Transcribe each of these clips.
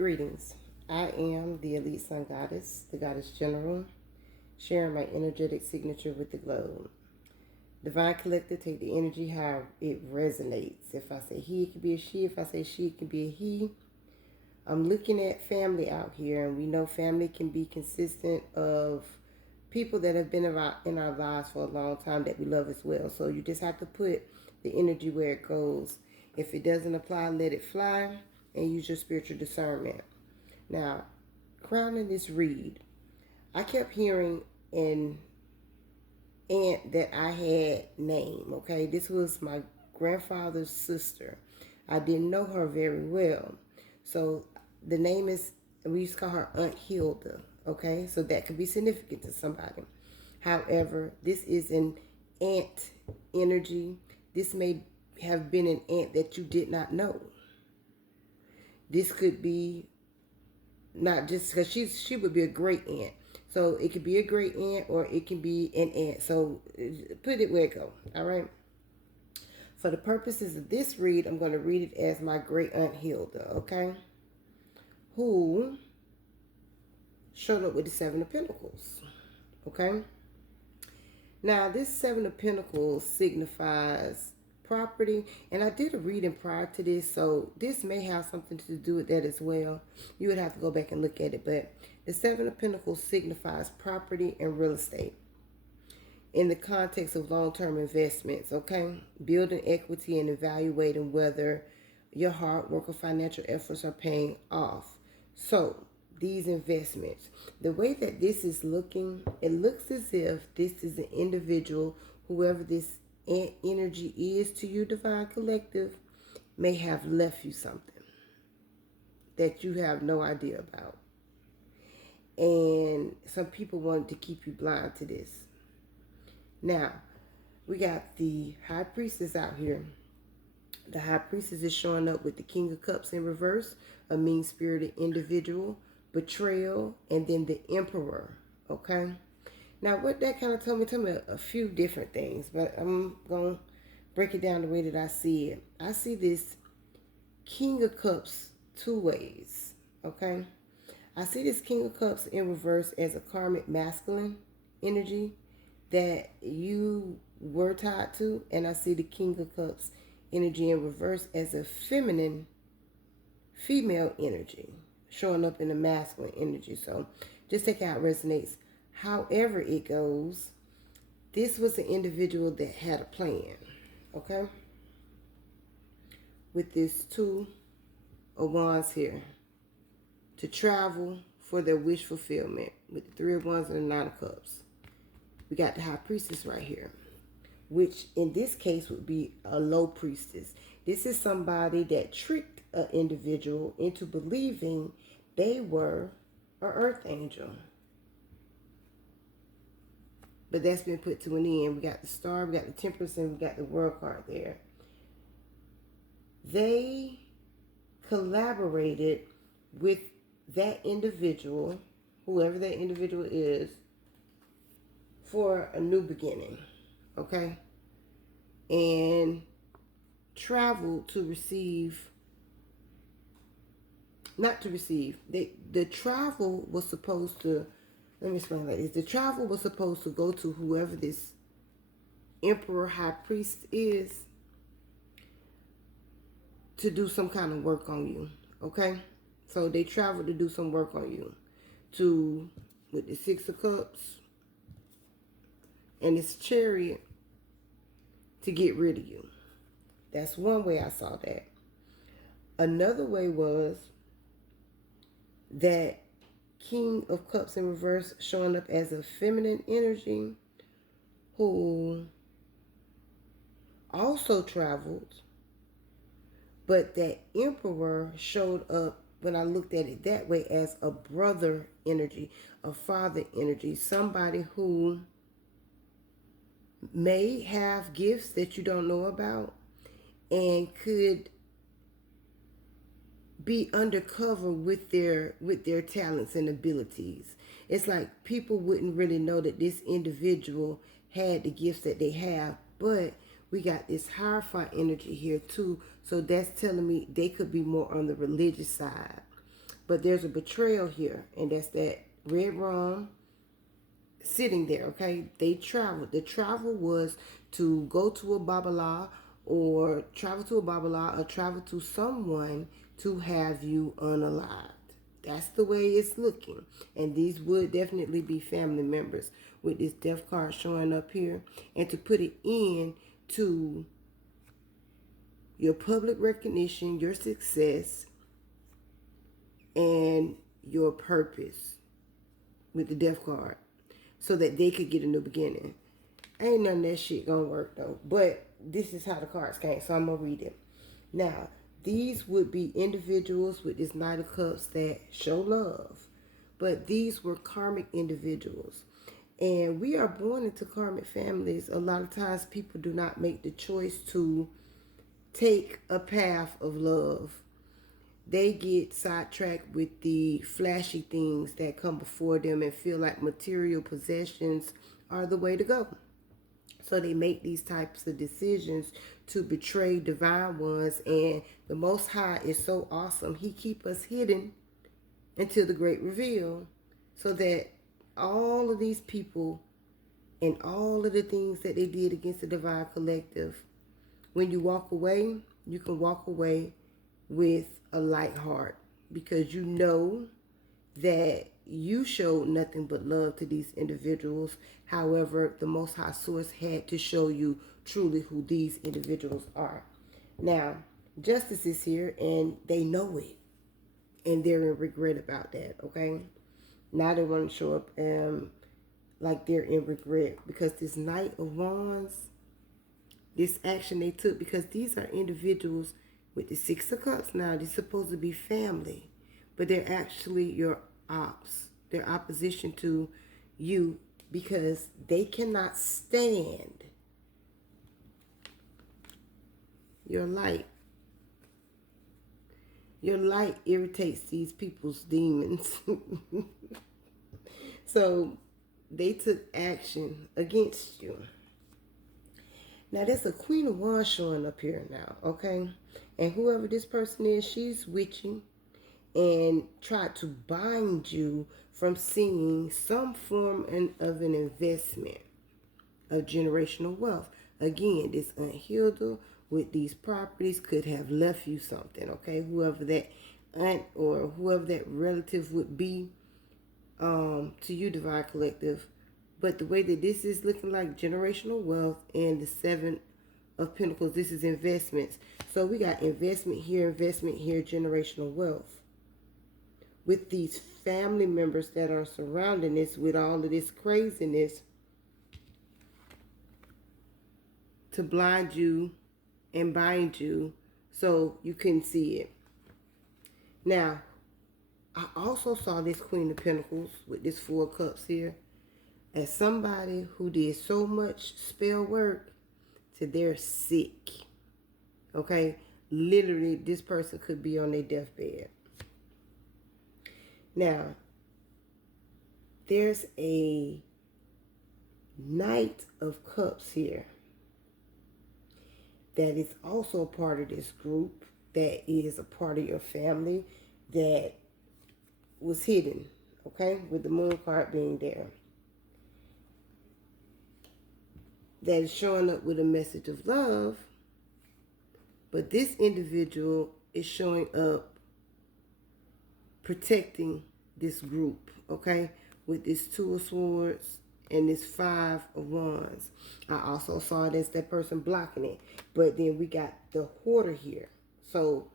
Greetings. I am the Elite Sun Goddess, the Goddess General, sharing my energetic signature with the globe. Divine Collective, take the energy how it resonates. If I say he, it can be a she. If I say she, it can be a he. I'm looking at family out here, and we know family can be consistent of people that have been in our lives for a long time that we love as well. So you just have to put the energy where it goes. If it doesn't apply, let it fly and use your spiritual discernment. Now, crowning this read, I kept hearing an aunt that I had name, okay? This was my grandfather's sister. I didn't know her very well. So the name is, we used to call her Aunt Hilda, okay? So that could be significant to somebody. However, this is an aunt energy. This may have been an aunt that you did not know. This could be not just because she would be a great aunt. So it could be a great aunt or it can be an aunt. So put it where it go. All right. For the purposes of this read, I'm going to read it as my great aunt Hilda. Okay. Who showed up with the Seven of Pentacles. Okay. Now this Seven of Pentacles signifies property, and I did a reading prior to this, so this may have something to do with that as well. You would have to go back and look at it, but the Seven of Pentacles signifies property and real estate in the context of long-term investments, okay? Building equity and evaluating whether your hard work or financial efforts are paying off. So these investments, the way that this is looking, it looks as if this is an individual, whoever this energy is to you, Divine Collective, may have left you something that you have no idea about. And some people wanted to keep you blind to this. Now, we got the High Priestess out here. The High Priestess is showing up with the King of Cups in reverse, a mean-spirited individual, betrayal, and then the Emperor, okay? Now, what that kind of told me a few different things, but I'm going to break it down the way that I see it. I see this King of Cups two ways, okay? I see this King of Cups in reverse as a karmic masculine energy that you were tied to, and I see the King of Cups energy in reverse as a feminine, female energy showing up in a masculine energy. So just take out resonates. However it goes, this was an individual that had a plan, okay? With this Two of Wands here, to travel for their wish fulfillment. With the Three of Wands and the Nine of Cups. We got the High Priestess right here, which in this case would be a low priestess. This is somebody that tricked an individual into believing they were an earth angel. But that's been put to an end. We got the Star, we got the Temperance, and we got the World card there. They collaborated with that individual, whoever that individual is, for a new beginning, okay? And traveled to receive, not to receive, the travel was supposed to, let me explain like this. The travel was supposed to go to whoever this Emperor High Priest is to do some kind of work on you, okay? So they traveled to do some work on you. With the Six of Cups and this Chariot to get rid of you. That's one way I saw that. Another way was that King of Cups in reverse showing up as a feminine energy who also traveled, but that Emperor showed up, when I looked at it that way, as a brother energy, a father energy, somebody who may have gifts that you don't know about and could be undercover with their talents and abilities. It's like people wouldn't really know that this individual had the gifts that they have, but we got this Hierophant energy here too, so that's telling me they could be more on the religious side. But there's a betrayal here, and that's that red rum sitting there, okay? They traveled. The travel was to go to a Babala or travel to a Babala or travel to someone to have you unalived. That's the way it's looking. And these would definitely be family members with this death card showing up here. And to put it in to your public recognition, your success, and your purpose with the death card so that they could get a new beginning. Ain't none of that shit gonna work though. But this is how the cards came, so I'm gonna read it. Now, these would be individuals with this Knight of Cups that show love. But these were karmic individuals. And we are born into karmic families. A lot of times people do not make the choice to take a path of love. They get sidetracked with the flashy things that come before them and feel like material possessions are the way to go. So they make these types of decisions to betray divine ones. And the Most High is so awesome. He keep us hidden until the great reveal so that all of these people and all of the things that they did against the divine collective, when you walk away, you can walk away with a light heart because you know that you showed nothing but love to these individuals. However, the Most High Source had to show you truly who these individuals are. Now, justice is here and they know it. And they're in regret about that, okay? Now they want to show up like they're in regret because this Knight of Wands, this action they took, because these are individuals with the Six of Cups now. They're supposed to be family, but they're actually your ops. They're opposition to you because they cannot stand your light. Your light irritates these people's demons. So they took action against you. Now, there's a Queen of Wands showing up here now, okay? And whoever this person is, she's witching and tried to bind you from seeing some form of an investment of generational wealth. Again, this Aunt Hilda with these properties could have left you something, okay? Whoever that aunt or whoever that relative would be to you, Divine Collective. But the way that this is looking like generational wealth and the Seven of Pentacles, this is investments. So we got investment here, generational wealth. With these family members that are surrounding this with all of this craziness to blind you and bind you so you couldn't see it. Now, I also saw this Queen of Pentacles with this Four of Cups here as somebody who did so much spell work to they're sick. Okay? Literally, this person could be on their deathbed. Now, there's a Knight of Cups here that is also a part of this group, that is a part of your family, that was hidden, okay, with the Moon card being there. That is showing up with a message of love, but this individual is showing up protecting this group, okay, with this Two of Swords and this Five of Wands. I also saw it as that person blocking it, but then we got the Hoarder here. So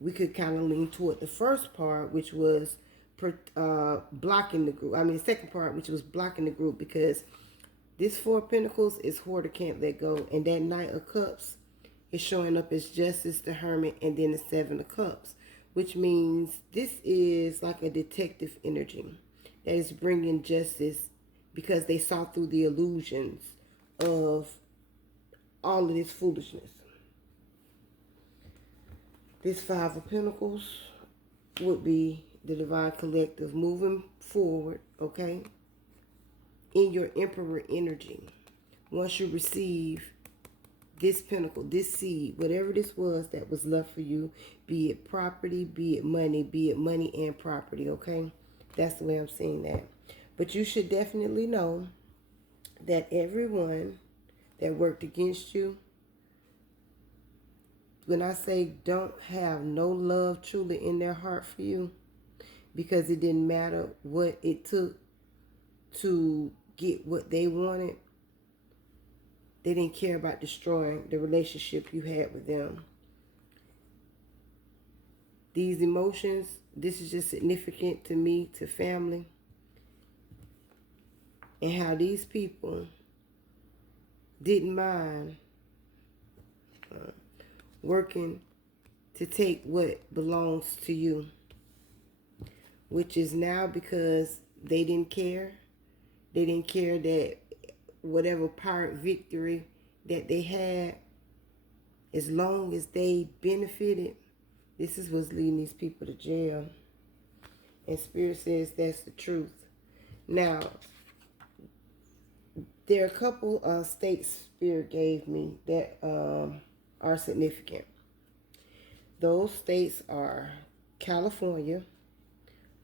we could kind of lean toward the first part, which was blocking the group. I mean, the second part, which was blocking the group, because this Four of Pentacles is Hoarder can't let go, and that Knight of Cups is showing up as Justice, the Hermit, and then the Seven of Cups, which means this is like a detective energy that is bringing justice because they saw through the illusions of all of this foolishness. This Five of Pentacles would be the Divine Collective moving forward, okay, in your Emperor energy. Once you receive this pinnacle, this seed, whatever this was that was left for you, be it property, be it money and property, okay? That's the way I'm seeing that. But you should definitely know that everyone that worked against you, when I say don't have no love truly in their heart for you, because it didn't matter what it took to get what they wanted, they didn't care about destroying the relationship you had with them. These emotions, this is just significant to me, to family, and how these people didn't mind working to take what belongs to you, which is now because they didn't care. They didn't care that whatever part victory that they had, as long as they benefited, this is what's leading these people to jail. And Spirit says that's the truth. Now, there are a couple states Spirit gave me that are significant. Those states are California,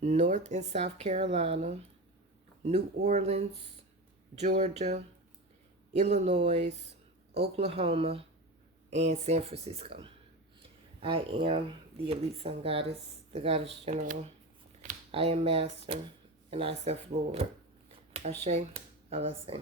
North and South Carolina, New Orleans, Georgia, Illinois, Oklahoma, and San Francisco. I am the Elite Sun Goddess, the Goddess General. I am Master, and I self Lord. Ashe, Alaseh.